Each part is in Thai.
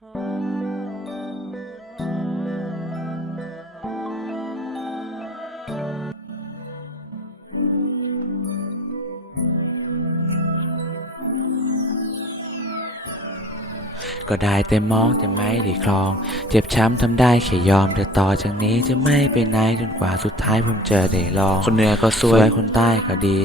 Oh. ก็ได้แต่มองแต่ไม่ได้คลอง เจ็บช้ำทำได้แค่ยอมแต่ต่อจากนี้จะไม่ไปไหนจนกว่าสุดท้ายผมเจอได้ลอง คนเหนือก็สวยคนใต้ก็ดี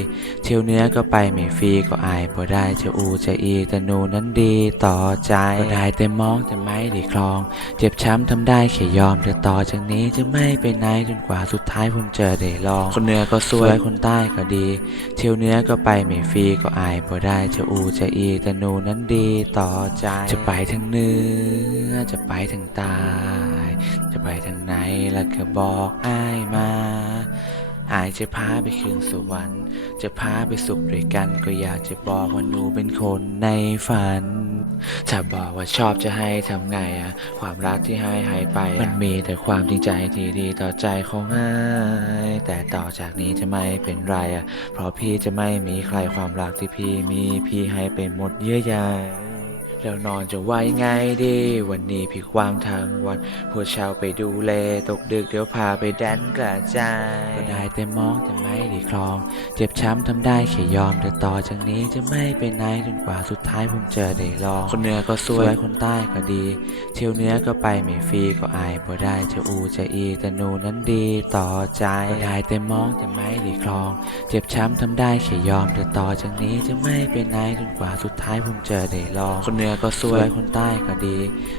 เที่ยวเหนื้อก็ไปไม่ฟรีก็อายพอได้จะอูจะอีแต่หนูนั้นดีต่อใจก็ได้แต่มองแต่ไม่ได้คลอง เจ็บช้ำทำได้แค่ยอมแต่ต่อจากนี้จะไม่ไปไหนจนกว่าสุดท้ายผมเจอได้ลอง คนเหนือก็สวยคนใต้ก็ดี เที่ยวเหนื้อก็ไปไม่ฟรีก็อายพอได้จะอูจะอีแต่หนูนั้นดีต่อใจจะไปทางเหนือจะไปทางใต้จะไปทางไหนแล้วก็บอกอ้ายมาอายจะพาไปคืนสวรรค์ จะพาไปสุขด้วยกัน ก็อยากจะบอกว่าหนูเป็นคนในฝัน ถ้าบอกว่าชอบจะให้ทำไงอะความรักที่ให้หายไป มันมีแต่ความจริงใจที่ดีต่อใจของอ้ายแต่ต่อจากนี้จะไม่เป็นไรอะเพราะพี่จะไม่มีใครความรักที่พี่มีพี่ให้ไปหมดเยื่อใย แล้วนอนจะไว้ไงดี วันนี้พี่ว่างทั้งวันหัวเช้าไปดูเล ตกดึกเดี๋ยวพาไปแดนกระจายก็ได้แต่มองแต่ไม่ได้คลอง เจ็บช้ำทำได้แค่ยอม แต่ต่อจากนี้จะไม่ไปไหนจนกว่าสุดท้ายผมเจอได้ลอง คนเหนือก็สวยคนใต้ก็ดี เที่ยวเหนื้อก็ไปไม่ฟรีก็อายพอได้จะอูจะอีแต่หนูนั้นดีต่อใจก็ได้แต่มองแต่ไม่ได้คลอง เจ็บช้ำทำได้แค่ยอม แต่ต่อจากนี้จะไม่ไปไหนจนกว่าสุดท้ายผมเจอได้ลอง คนเหนือก็สวยคนใต้ก็ดี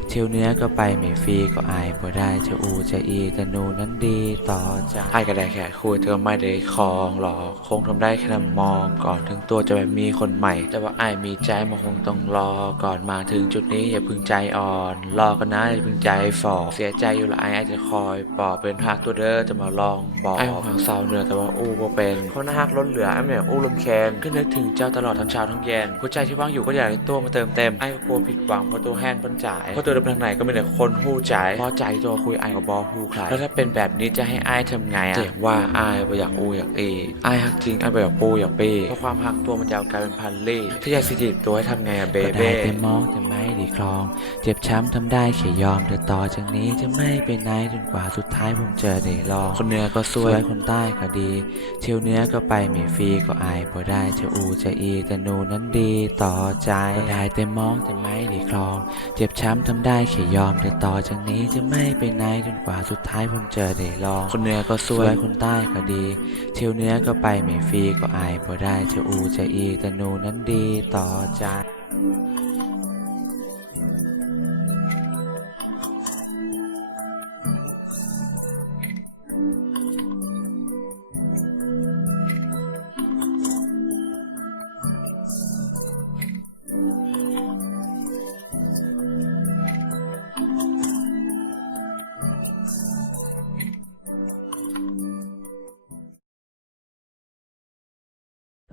เที่ยวเนื้อก็ไปไม่ฟรีก็อายพอได้จะอูจะอีแต่นูนั้นดีต่อใจไอ้ก็ได้แค่คุยแต่ก็ไม่ได้คองหรอกคงทำได้แค่มองก่อนถึงตัวจะแบบมีคนใหม่ แต่ว่าไอ้มีใจมันคงต้องรอก่อนมาถึงจุดนี้อย่าพึงใจอ่อน รอกันนะอย่าพึงใจฝ่อเสียใจอยู่ละไอ้ไอ้จะคอยปอบเป็นพักตัวเด้อจะมาลองบอกไอ้ของเศร้าเหนือแต่ว่าอู้ก็เป็นคนน่าฮักล้นเหลือไอ้แม่อู้ลมแคนก็นึกถึงเจ้าตลอดทั้งเช้าทั้งเย็นหัวใจที่ว่างอยู่ก็อยากให้ตัวมาเติมเต็มไอ้ก็กลัวผิดหวังเพราะตัวแห้งปันจ่ายเพราะตัวเดินไปทางไหนก็มีแต่คนหู้ใจพอใจตัวคุยไอ้กับบอฮู้ใครแล้วถ้าเป็นแบบนี้จะให้ไอ้ทำไงอะเสียงว่าไอ้ไปอยากอูอยากเอไอ้ฮักจริงไอ้ไปอยากปูอยากเป้เพราะความฮักตัวมันยาวกลายเป็นพันเล่ถ้าอยากสิจีบตัวให้ทำไงอะเบเบ้แต่มองแต่ไม่ได้คลอง เจ็บช้ำทำได้แค่ยอมแต่ต่อจากนี้จะไม่ไปไหนจนกว่าสุดท้ายผมเจอได้ลองคนเหนือก็สวยคนใต้ก็ดี เที่ยวเหนื้อก็ไปไม่ฟรีก็อายพอได้จะอูจะอีแต่หนูนั้นดีต่อใจก็ได้แต่มองแต่ไม่ได้คลอง เจ็บช้ำทำได้แค่ยอม แต่ต่อจากนี้จะไม่ไปไหนจนกว่าสุดท้ายผมเจอได้ลอง คนเหนือก็สวยคนใต้ก็ดี เที่ยวเหนื้อก็ไปไม่ฟรีก็อายพอได้จะอูจะอีแต่หนูนั้นดีต่อใจ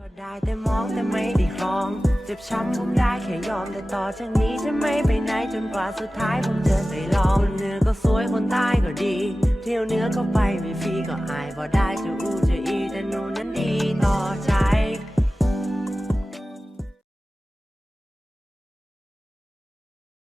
ก็ได้แต่มองแต่ไม่ได้ครอง เจ็บช้ำผมได้แค่ยอมแต่ต่อจากนี้จะไม่ไปไหนจนกว่าสุดท้ายผมจะได้ลองคนเหนือก็สวยคนใต้ก็ดี เที่ยวเหนื้อก็ไปไม่ฟรีก็อายบ่ได้จะอู้จะอิ